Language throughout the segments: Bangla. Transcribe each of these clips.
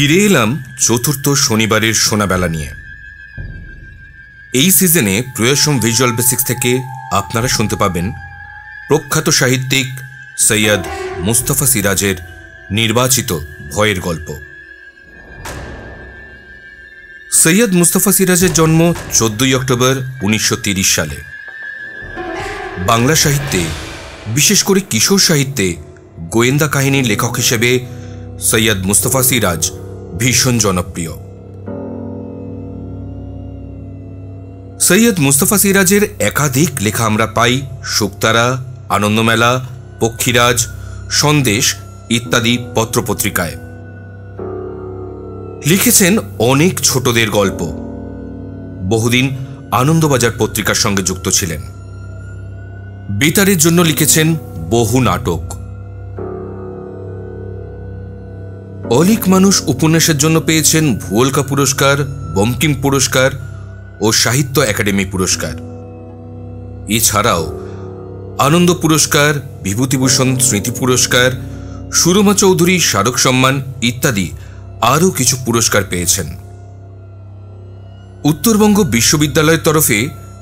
ফিরে এলাম চতুর্থ শনিবারের সোনাবেলা নিয়ে। এই সিজনে প্রয়াসম ভিজুয়াল বেসিক্স থেকে আপনারা শুনতে পাবেন প্রখ্যাত সাহিত্যিক সৈয়দ মুস্তাফা সিরাজের নির্বাচিত ভয়ের গল্প। সৈয়দ মুস্তাফা সিরাজের জন্ম 14 অক্টোবর 1930 সালে। বাংলা সাহিত্যে, বিশেষ করে কিশোর সাহিত্যে গোয়েন্দা কাহিনীর লেখক হিসেবে সৈয়দ মুস্তাফা সিরাজ ভীষণ জনপ্রিয়। সৈয়দ মুস্তাফা সিরাজের একাধিক লেখা আমরা পাই শুকতারা, আনন্দমেলা, পক্ষীরাজ, সন্দেশ ইত্যাদি পত্রপত্রিকায়। লিখেছেন অনেক ছোটদের গল্প। বহুদিন আনন্দবাজার পত্রিকার সঙ্গে যুক্ত ছিলেন। বেতারের জন্য লিখেছেন বহু নাটক। অলিক মানুষ উপন্যাসের জন্য পেয়েছেন ভুয়লকা পুরস্কার, বঙ্কিম পুরস্কার ও সাহিত্য একাডেমি পুরস্কার। এছাড়াও আনন্দ পুরস্কার, বিভূতিভূষণ স্মৃতি পুরস্কার, সুরমা চৌধুরী স্মারক সম্মান ইত্যাদি আরও কিছু পুরস্কার পেয়েছেন। উত্তরবঙ্গ বিশ্ববিদ্যালয়ের তরফে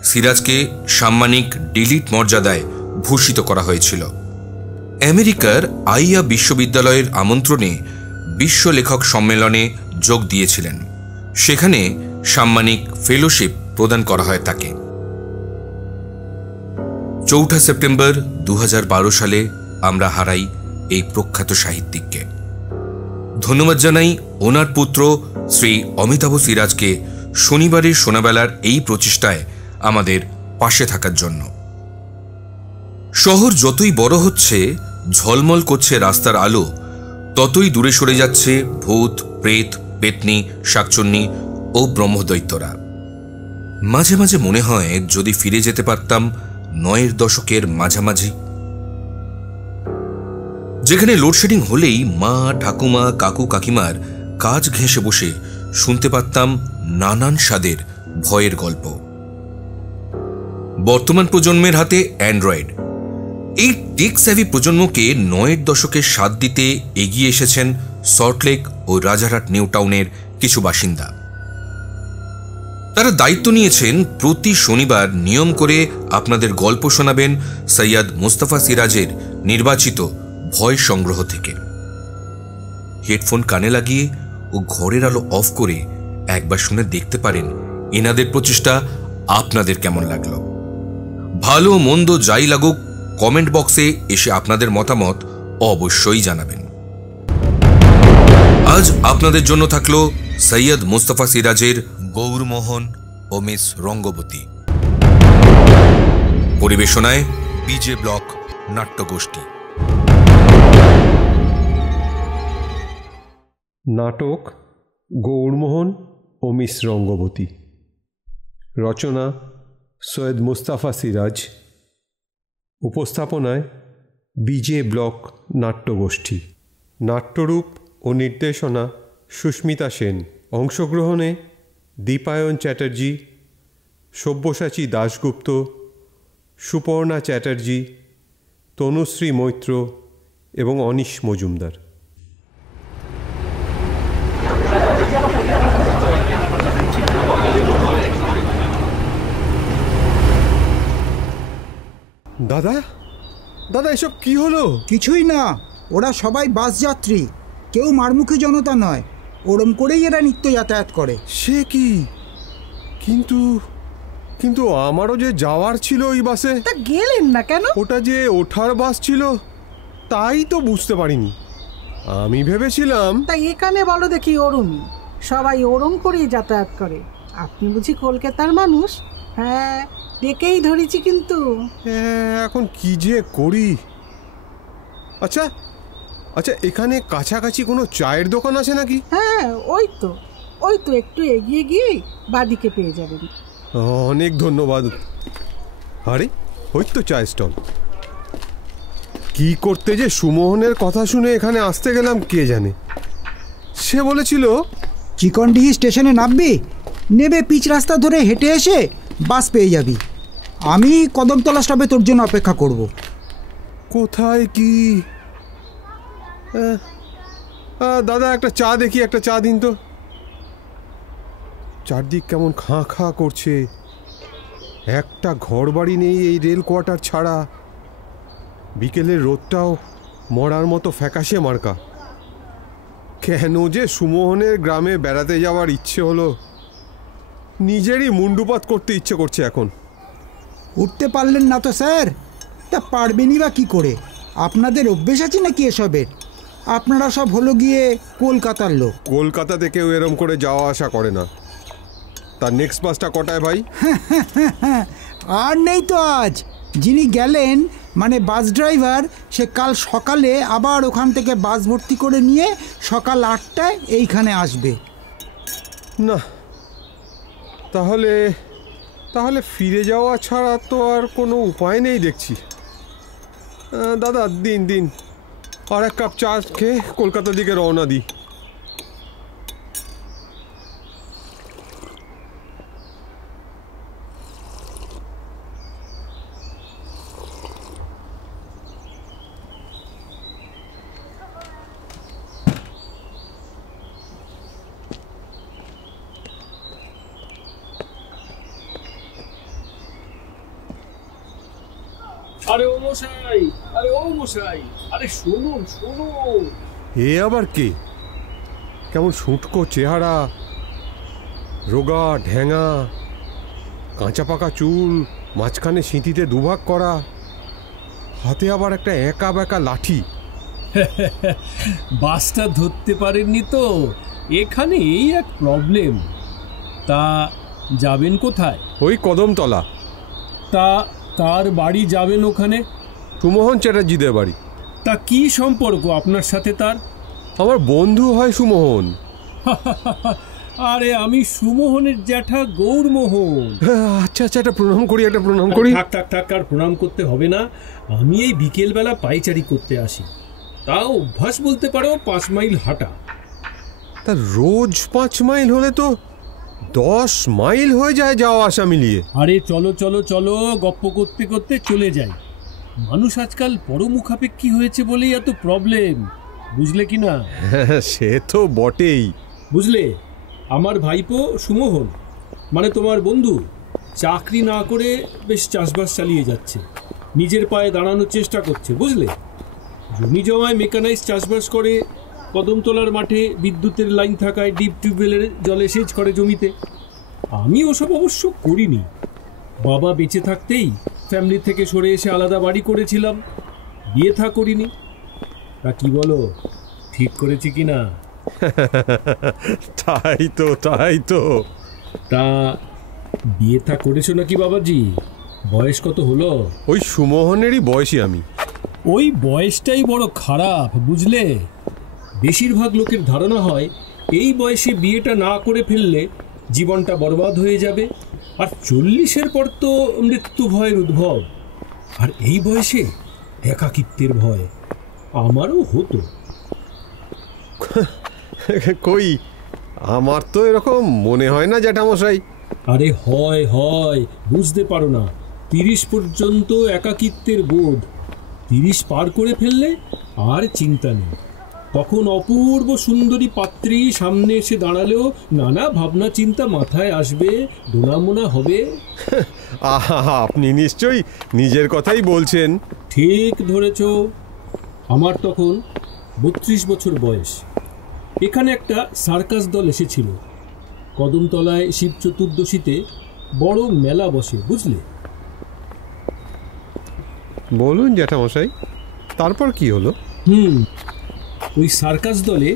সিরাজকে সাম্মানিক ডিলিট মর্যাদায় ভূষিত করা হয়েছিল। আমেরিকার আইয়া বিশ্ববিদ্যালয়ের আমন্ত্রণে বিশ্ব লেখক সম্মেলনে যোগ দিয়েছিলেন। সেখানে সাম্মানিক ফেলোশিপ প্রদান করা হয় তাকে। 4 সেপ্টেম্বর 2012 সালে আমরা হারাই এই প্রখ্যাত সাহিত্যিককে। ধন্যবাদ জানাই ওনার পুত্র শ্রী অমিতাভ সিরাজকে শনিবারের সোনাবেলার এই প্রচেষ্টায় আমাদের পাশে থাকার জন্য। শহর যতই বড় হচ্ছে, ঝলমল করছে রাস্তার আলো, ততই দূরে সরে যাচ্ছে ভূত, প্রেত, পেতনি, শাকচুন্নি ও ব্রহ্মদৈত্যরা। মাঝে মাঝে মনে হয় যদি ফিরে যেতে পারতাম 9 দশকের মাঝামাঝি, যেখানে লোডশেডিং হলেই মা, ঠাকুমা, কাকু, কাকিমার কাজ ঘেঁষে বসে শুনতে পারতাম নানান স্বাদের ভয়ের গল্প। বর্তমান প্রজন্মের হাতে অ্যান্ড্রয়েড। এই টেক স্যাভি প্রজন্মকে 9 দশকের স্বাদ দিতে এগিয়ে এসেছেন সল্টলেক ও রাজারহাট নিউ টাউনের কিছু বাসিন্দা। তারা দায়িত্ব নিয়েছেন প্রতি শনিবার নিয়ম করে আপনাদের গল্প শোনাবেন সৈয়দ মুস্তাফা সিরাজের নির্বাচিত ভয় সংগ্রহ থেকে। হেডফোন কানে লাগিয়ে ও ঘরের আলো অফ করে একবার শুনে দেখতে পারেন এনাদের প্রচেষ্টা আপনাদের কেমন লাগলো। ভালো মন্দ যাই লাগুক, কমেন্ট বক্সে এসে আপনাদের মতামত অবশ্যই জানাবেন। আজ আপনাদের জন্য থাকলো সৈয়দ মুস্তাফা সিরাজের গৌরমোহন ও মিস রঙ্গবতী। পরিবেশনায় বিজে ব্লক নাট্যগোষ্ঠী। নাটক গৌরমোহন ও মিস রঙ্গবতী। রচনা সৈয়দ মুস্তাফা সিরাজ। উপস্থাপনায় বিজে ব্লক নাট্যগোষ্ঠী। নাট্যরূপ ও নির্দেশনা সুস্মিতা সেন। অংশগ্রহণে দীপায়ন চ্যাটার্জি, সব্যসাচী দাশগুপ্ত, সুপর্ণা চ্যাটার্জি, তনুশ্রী মৈত্র এবং অনিশ মজুমদার। দাদা দাদা এসব কি হলো? কিছুই না, ওরা সবাই বাস যাত্রী, কেউ মারমুখী জনতা নয়। ওরম করেই এরা নিত্য যাতায়াত করে। সে কি? কিন্তু কিন্তু আমারও যে যাওয়ার ছিল ওই বাসে। তা গেলেন না কেন? ওটা যে ওঠার বাস ছিল তাই তো বুঝতে পারিনি। আমি ভেবেছিলাম। তাই এখানে বলো দেখি অরুণ, সবাই ওরম করেই যাতায়াত করে। আপনি বুঝি কলকাতার মানুষ? হ্যাঁ, দেখেই ধরেছি। কিন্তু এখন কি যে করি। আচ্ছা আচ্ছা, এখানে কাছাকাছি কোনো চায়ের দোকান আছে নাকি? হ্যাঁ, ওই তো একটু এগিয়ে গিয়ে বাদিকে পেয়ে যাবেন। অনেক ধন্যবাদ। আরে ওই তো চায়ের স্টল। কি করতে যে সুমোহনের কথা শুনে এখানে আসতে গেলাম কে জানে। সে বলেছিল চিকনডিহি স্টেশনে নামবি, নেবে পিচ রাস্তা ধরে হেঁটে এসে বাস পেয়ে যাবি। আমি কদমতলা স্টপে তোর জন্য অপেক্ষা করব। কোথায় কি দাদা একটা চা দেখি, একটা চা দিন তো। চারদিক কেমন খাঁ খাঁ করছে, একটা ঘর বাড়ি নেই এই রেল কোয়ার্টার ছাড়া। বিকেলের রোদটাও মরার মতো ফ্যাকাশে মার্কা। কেন যে সুমোহনের গ্রামে বেড়াতে যাওয়ার ইচ্ছে হলো, নিজেরই মুন্ডুপাত করতে ইচ্ছে করছে এখন। উঠতে পারলেন না তো স্যার? তা পারবেনই বা কী করে? আপনাদের অভ্যেস আছে নাকি এসবের? আপনারা সব হলো গিয়ে কলকাতার লোক। কলকাতাতে কেউ এরম করে যাওয়া আসা করে না। তার নেক্সট বাসটা কটায় ভাই? আর নেই তো আজ। যিনি গেলেন মানে বাস ড্রাইভার, সে কাল সকালে আবার ওখান থেকে বাস ভর্তি করে নিয়ে সকাল 8টায় এইখানে আসবে। না, তাহলে তাহলে ফিরে যাওয়া ছাড়া তো আর কোনো উপায় নেই দেখছি। দাদা দিন দিন, আর এক কাপ চা খেয়ে কলকাতার দিকে রওনা দিই। আরে ও মশাই, আরে ও মশাই, আরে শুনুন শুনুন। এ আবার কে? কেমন শুঁটকো চেহারা, রোগা ঢ্যাঙা, কাঁচা পাকা চুল, মাঝখানে সিঁথিতে দুভাগ করা, হাতে আবার একটা একা বেঁকা লাঠি। বাসটা ধরতে পারেননি তো, এখানে এই এক প্রবলেম। তা যাবেন কোথায়? ওই কদমতলা। তা কার বাড়ি যাবেন ওখানে? সুমোহন চ্যাটার্জিদের বাড়ি। তা কি সম্পর্ক আপনার সাথে তার? আমার বন্ধু হয় সুমোহন। আরে আমি সুমোহনের জ্যাঠা গৌরমোহন। আচ্ছা আচ্ছা, একটা প্রণাম করি, একটা প্রণাম করি। থাক থাক থাক, আর প্রণাম করতে হবে না। আমি এই বিকেলবেলা পাইচারি করতে আসি, তাও অভ্যাস বলতে পারো 5 মাইল হাঁটা। তা রোজ 5 মাইল হলে তো 10 মাইল হয়ে যায় যাওয়া আসা মিলিয়ে। আরে চলো চলো চলো, গপ্প করতে করতে চলে যাই। মানুষ আজকাল পরমুখাপেক্ষী হয়েছে বলেই এত প্রবলেম, বুঝলে কি না? সে তো বটেই। বুঝলে, আমার ভাইপো সুমোহন, মানে তোমার বন্ধু, চাকরি না করে বেশ চাষবাস চালিয়ে যাচ্ছে, নিজের পায়ে দাঁড়ানোর চেষ্টা করছে, বুঝলে। জমি জমায় মেকানাইজ চাষবাস করে, কদমতলার মাঠে বিদ্যুতের লাইন থাকায় ডিপ টিউবওয়েলের জলে সেচ করে জমিতে। আমি ওসব অবশ্য করিনি। বাবা বেঁচে থাকতেই ফ্যামিলি থেকে সরে এসে আলাদা বাড়ি করেছিলাম, বিয়ে থা করিনি। তা কি বলো, ঠিক করেছি কি না? তাই তো, তাই তো। তা বিয়ে থা করেছো নাকি বাবাজি? বয়স কত হলো? ওই সুমোহনেরই বয়সী আমি। ওই বয়সটাই বড় খারাপ, বুঝলে। বেশিরভাগ লোকের ধারণা হয় এই বয়সে বিয়েটা না করে ফেললে জীবনটা বরবাদ হয়ে যাবে, আর 40-এর পর তো মৃত্যু ভয়ের উদ্ভব। আর এই বয়সে একাকিত্বের ভয় আমারও হতো। কই, আমার তো এরকম মনে হয় না জ্যাঠামশাই। আরে হয় হয়, বুঝতে পারো না। 30 পর্যন্ত একাকিত্বের বোধ, 30 পার করে ফেললে আর চিন্তা নেই। তখন অপূর্ব সুন্দরী পাত্রী সামনে এসে দাঁড়ালেও নানা ভাবনা চিন্তা মাথায় আসবে, দোনামোনা হবে। আহা, আপনি নিশ্চয়ই নিজের কথাই বলছেন। ঠিক ধরেছ। আমার তখন 32 বছর বয়স। এখানে একটা সার্কাস দল এসেছিল। কদমতলায় শিব চতুর্দশীতে বড় মেলা বসে, বুঝলে। বলুন জ্যাঠামশাই, তারপর কি হলো? ওই সার্কাস দলে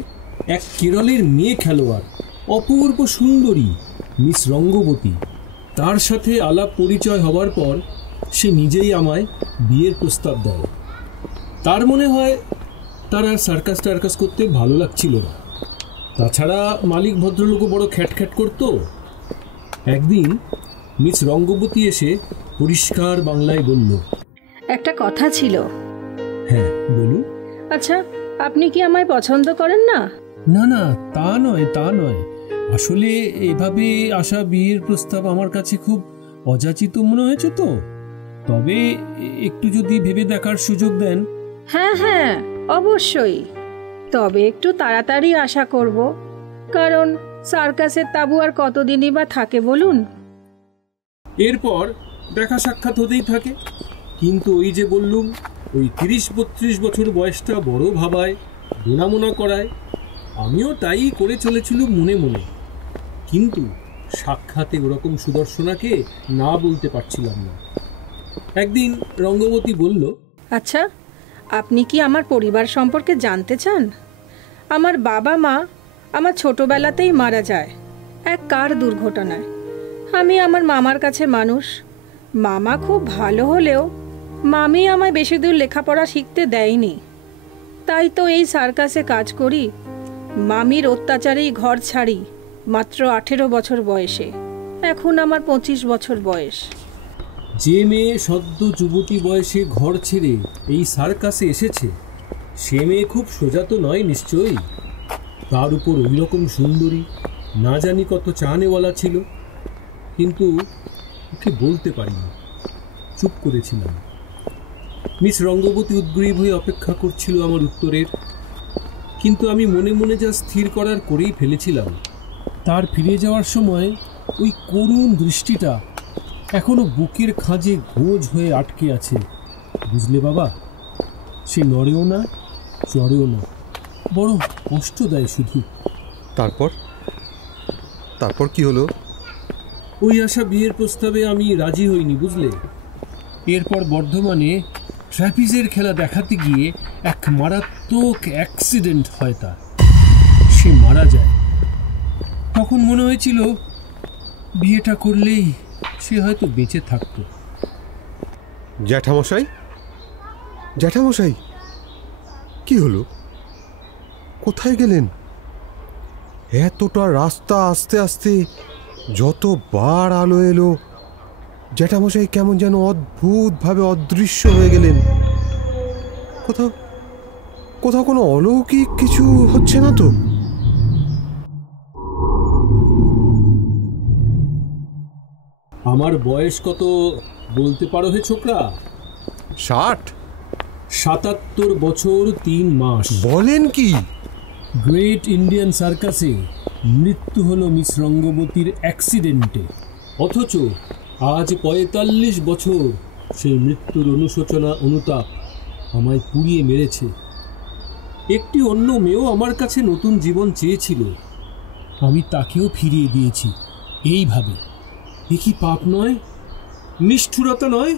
এক কেরলের মেয়ে খেলোয়াড়, অপূর্ব সুন্দরী মিস রঙ্গবতী। তার সাথে আলাপ পরিচয় হবার পর সে নিজেই আমায় বিয়ের প্রস্তাব দেয়। তার মনে হয় তার আর সার্কাস টার্কাস করতে ভালো লাগছিল না। তাছাড়া মালিক ভদ্রলোকও বড় খ্যাটখ্যাট করতো। একদিন মিস রঙ্গবতী এসে পরিষ্কার বাংলায় বলল, একটা কথা ছিল। হ্যাঁ বলুন। আচ্ছা, আপনি কি আমায় পছন্দ করেন না? না না, তা নয় তা নয়। আসলে এভাবে আসা বিয়ের প্রস্তাব আমার কাছে খুব অযাচিত মনে হয়েছে তো। তবে একটু যদি ভেবে দেখার সুযোগ দেন। হ্যাঁ হ্যাঁ, অবশ্যই। তবে একটু তাড়াতাড়ি আশা করব, কারণ সার্কাসের তাঁবু আর কতদিনই বা থাকে বলুন। এরপর দেখা সাক্ষাৎ হতেই থাকে, কিন্তু ওই যে বললুম, ওই 30-32 বছর বয়সটা বড় ভাবায়, দোনামোনা করায়। আমিও তাই করে চলেছিলুম মনে মনে, কিন্তু সাক্ষাতে ওরকম সুদর্শনাকে না বলতে পারছিলাম না। একদিন রঙ্গবতী বলল, আচ্ছা, আপনি কি আমার পরিবার সম্পর্কে জানতে চান? আমার বাবা মা আমার ছোটবেলাতেই মারা যায় এক কার দুর্ঘটনায়। আমি আমার মামার কাছে মানুষ। মামা খুব ভালো হলেও মামি আমায় বেশি দূর লেখাপড়া শিখতে দেয়নি। তাই তো এই সার্কাসে কাজ করি। মামির অত্যাচারেই ঘর ছাড়ি মাত্র 18 বছর বয়সে। এখন আমার 25 বছর বয়স। যে মেয়ে সদ্য যুবতী বয়সে ঘর ছেড়ে এই সার্কাসে এসেছে, সে মেয়ে খুব সোজা তো নয় নিশ্চয়ই। তার উপর ওই রকম সুন্দরী, না জানি কত চানেওয়ালা ছিল। কিন্তু ওকে বলতে পারিনি, চুপ করেছিলাম। মিস রঙ্গবতী উদ্গ্রীব হয়ে অপেক্ষা করছিল আমার উত্তরের। কিন্তু আমি মনে মনে যা স্থির করার করেই ফেলেছিলাম, তার ফিরে যাওয়ার সময় ওই করুণ দৃষ্টিটা এখনো বুকের খাঁজে গোজ হয়ে আটকে আছে। বুঝলে বাবা, সে নড়েও না, চড়েও না, বড় কষ্ট দেয় শুধু। তারপর তারপর কি হলো? ওই আশা বিয়ের প্রস্তাবে আমি রাজি হইনি, বুঝলে। এরপর বর্ধমানে ট্র্যাপিজের খেলা দেখাতে গিয়ে এক মারাত্মক অ্যাক্সিডেন্ট হয় তার। সে মারা যায়। তখন মনে হয়েছিল বিয়েটা করলেই সে হয়তো বেঁচে থাকত। জ্যাঠামশাই, জ্যাঠামশাই, কি হলো? কোথায় গেলেন? এতটা রাস্তা আস্তে আস্তে যতবার আলো এলো, জ্যাঠামশাই কেমন যেন অদ্ভুতভাবে অদৃশ্য হয়ে গেলেন। কোথাও কোথাও কোনো অলৌকিক কিছু হচ্ছে না তো? আমার বয়স কত বলতে পারো হে ছোকরা? 60? 77 বছর 3 মাস। বলেন কি? গ্রেট ইন্ডিয়ান সার্কাসে মৃত্যু হলো মিস রঙ্গবতীর অ্যাক্সিডেন্টে। অথচ আজ 45 বছর সেই মৃত্যুর অনুশোচনা, অনুতাপ আমায় পুড়িয়ে মেরেছে। একটি অন্য মেয়েও আমার কাছে নতুন জীবন চেয়েছিল, আমি তাকেও ফিরিয়ে দিয়েছি এইভাবে। এ কি পাপ নয়? নিষ্ঠুরতা নয়?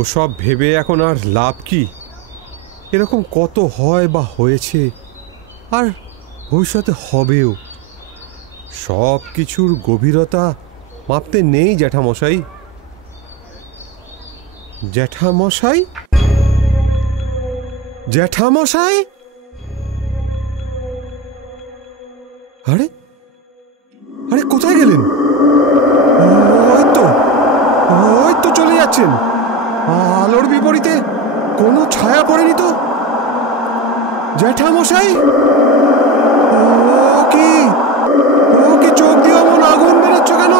ওসব ভেবে এখন আর লাভ কি? এরকম কত হয় বা হয়েছে, আর ভবিষ্যতে হবেও। সব কিছুর গভীরতা মাপতে নেই জ্যাঠামশাই। জ্যাঠামশাই, জ্যাঠামশাই, আরে আরে কোথায় গেলেন? ওই তো চলে যাচ্ছেন। আলোর বিপরীতে কোনো ছায়া পড়েনি তো। জ্যাঠামশাই, ও কি চোখ দিয়ে এমন আগুন বেরোচ্ছ কেন?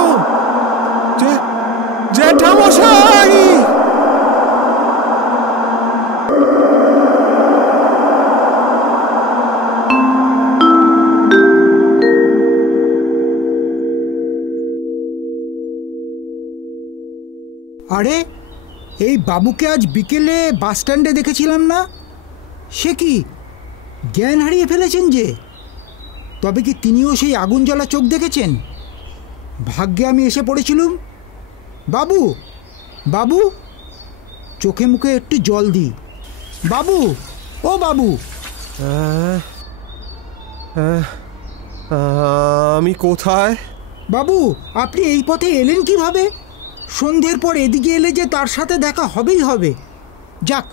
জ্যাঠামশাই! আরে, এই বাবুকে আজ বিকেলে বাস স্ট্যান্ডে দেখেছিলাম না? সে কি জ্ঞান হারিয়ে ফেলেছেন যে? তবে কি তিনিও সেই আগুন জ্বলা চোখ দেখেছেন? ভাগ্যে আমি এসে পড়েছিলুম। বাবু, বাবু, চোখে মুখে একটু জল দি। বাবু, ও বাবু। আমি কোথায়? বাবু, আপনি এই পথে এলেন কিভাবে? সন্ধ্যের পর এদিকে এলে যে তার সাথে দেখা হবেই হবে। যাক,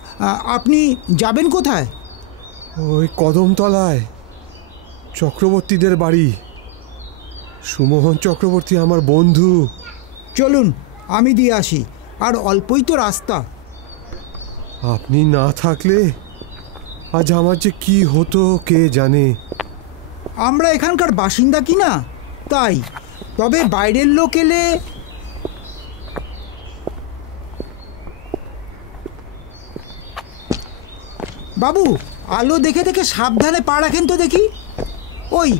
আপনি যাবেন কোথায়? ওই কদমতলায়, চক্রবর্তীদের বাড়ি। সুমোহন চক্রবর্তী আমার বন্ধু। চলুন, আমি দিয়ে আসি। আর অল্পই তো রাস্তা। আপনি না থাকলে আজ আমার যে কি হতো কে জানে। আমরা এখানকার বাসিন্দা কি না তাই। তবে বাইরের লোক এলে... বাবু, আলো দেখে দেখে সাবধানে পা রাখেন তো দেখি। ওই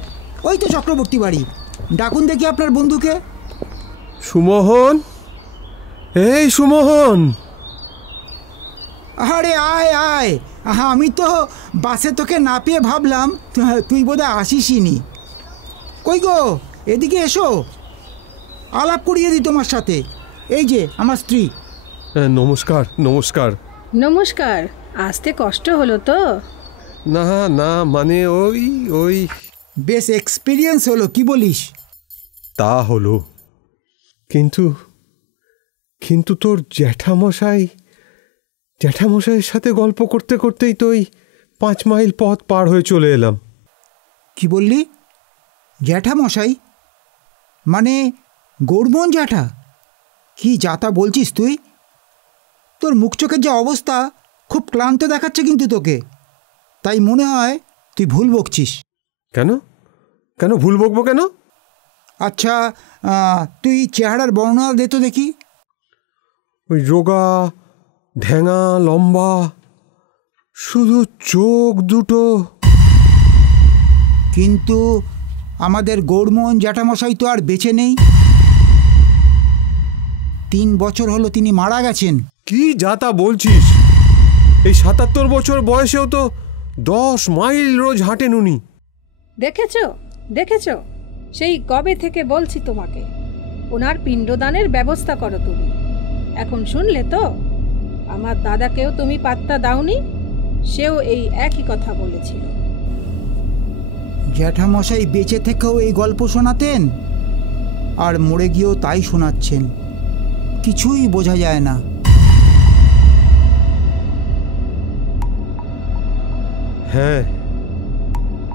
ওই তো চক্রবর্তী বাড়ি, ডাকুন দেখি আপনার বন্ধুকে। সুমোহন, এই সুমোহন। আরে আয় আয়, আমি তো বাসে তোকে না পেয়ে ভাবলাম তুই বোধহয় আসিসই নি। কই গো, এদিকে এসো, আলাপ করিয়ে দিই তোমার সাথে। এই যে আমার স্ত্রী। নমস্কার নমস্কার। নমস্কার। আসতে কষ্ট হলো তো? না না, মানে ওই ওই বেশ এক্সপিরিয়েন্স হলো, কি বলিস? তা হলো, কিন্তু কিন্তু তোর জ্যাঠামশাইয়ের সাথে গল্প করতে করতেই তো ওই 5 মাইল পথ পার হয়ে চলে এলাম। কি বললি? জ্যাঠামশাই মানে গৌরমোহন জ্যাঠা? কি যাতা বলছিস তুই? তোর মুখ চোখের যে অবস্থা, খুব ক্লান্ত দেখাচ্ছে কিন্তু তোকে। তাই মনে হয় তুই ভুল বকছিস। কেন কেন ভুল বকবো কেন? আচ্ছা, তুই চেহারার বর্ণনা দে তো দেখি। ওই রোগা, ঢ্যাঙা, লম্বা, শুধু চোখ দুটো। কিন্তু আমাদের গৌরমোহন জ্যাঠামশাই তো আর বেঁচে নেই। 3 বছর হলো তিনি মারা গেছেন। কি যাতা বলছিস? এই 77 বছর বয়সেও তো 10 মাইল রোজ হাঁটেন উনি। দেখেছো দেখেছো, সেই কবে থেকে বলছি তোমাকে, ওনার পিণ্ডদানের ব্যবস্থা করো তুমি। এখন শুনলে তো? আমার দাদাকেও তুমি পাত্তা দাওনি, সেও এই একই কথা বলেছিল। জ্যাঠামশাই বেঁচে থেকেও এই গল্প শোনাতেন, আর মরে গিয়েও তাই শোনাচ্ছেন। কিছুই বোঝা যায় না। হ্যাঁ,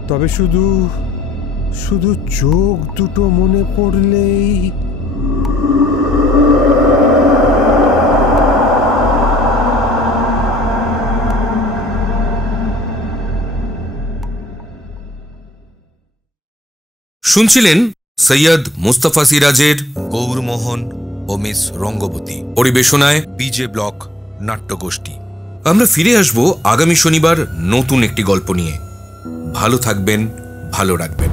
তবে শুধু শুধু চোখ দুটো মনে পড়লেই। শুনছিলেন সৈয়দ মুস্তাফা সিরাজের গৌরমোহন ও মিস রঙ্গবতী, পরিবেশনায় বিজে ব্লক নাট্যগোষ্ঠী। আমরা ফিরে আসব আগামী শনিবার নতুন একটি গল্প নিয়ে। ভালো থাকবেন, ভালো রাখবেন।